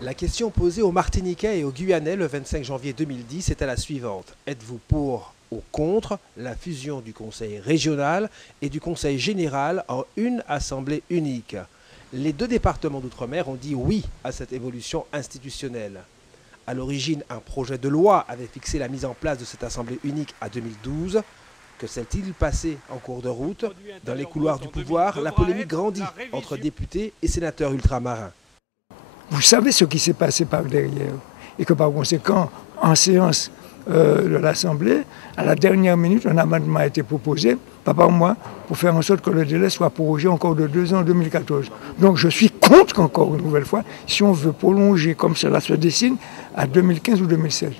La question posée aux Martiniquais et aux Guyanais le 25 janvier 2010 était la suivante. Êtes-vous pour ou contre la fusion du Conseil régional et du Conseil général en une assemblée unique? Les deux départements d'outre-mer ont dit oui à cette évolution institutionnelle. À l'origine, un projet de loi avait fixé la mise en place de cette assemblée unique à 2012. Que s'est-il passé en cours de route? Dans les couloirs du pouvoir, la polémique grandit entre députés et sénateurs ultramarins. Vous savez ce qui s'est passé par derrière et que par conséquent, en séance de l'Assemblée, à la dernière minute, un amendement a été proposé, pas par moi, pour faire en sorte que le délai soit prorogé encore de 2 ans en 2014. Donc je suis contre encore une nouvelle fois, si on veut prolonger comme cela se dessine, à 2015 ou 2016.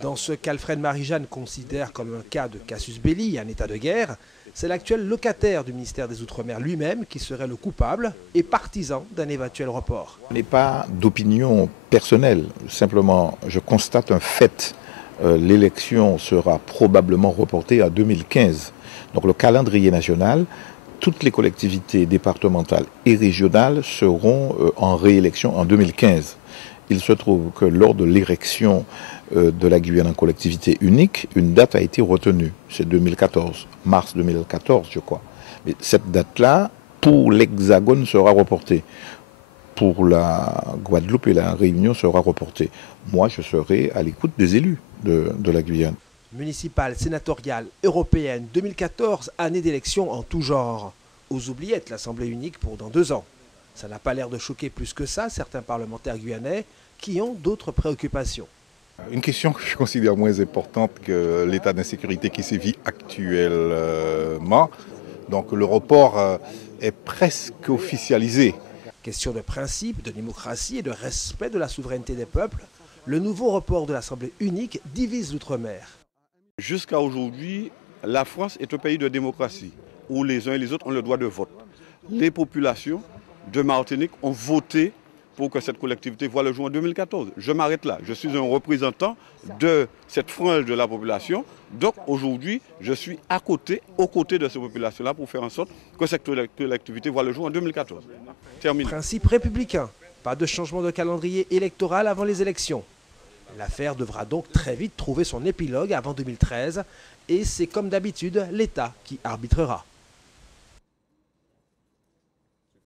Dans ce qu'Alfred Marie-Jeanne considère comme un cas de casus belli, un état de guerre, c'est l'actuel locataire du ministère des Outre-mer lui-même qui serait le coupable et partisan d'un éventuel report. Ce n'est pas d'opinion personnelle, simplement je constate un fait. L'élection sera probablement reportée à 2015. Donc le calendrier national, toutes les collectivités départementales et régionales seront en réélection en 2015. Il se trouve que lors de l'érection de la Guyane en collectivité unique, une date a été retenue. C'est 2014, mars 2014 je crois. Mais cette date-là, pour l'Hexagone, sera reportée. Pour la Guadeloupe et la Réunion sera reportée. Moi, je serai à l'écoute des élus de la Guyane. Municipale, sénatoriale, européenne, 2014, année d'élection en tout genre. Aux oubliettes, l'Assemblée unique pour dans 2 ans. Ça n'a pas l'air de choquer plus que ça certains parlementaires guyanais qui ont d'autres préoccupations. Une question que je considère moins importante que l'état d'insécurité qui sévit actuellement. Donc le report est presque officialisé. Question de principe, de démocratie et de respect de la souveraineté des peuples, le nouveau report de l'Assemblée unique divise l'outre-mer. Jusqu'à aujourd'hui, la France est un pays de démocratie, où les uns et les autres ont le droit de vote. Les populations de Martinique ont voté pour que cette collectivité voie le jour en 2014. Je m'arrête là. Je suis un représentant de cette frange de la population. Donc aujourd'hui, je suis aux côtés de cette population-là pour faire en sorte que cette collectivité voie le jour en 2014. Terminé. Principe républicain. Pas de changement de calendrier électoral avant les élections. L'affaire devra donc très vite trouver son épilogue avant 2013 et c'est comme d'habitude l'État qui arbitrera.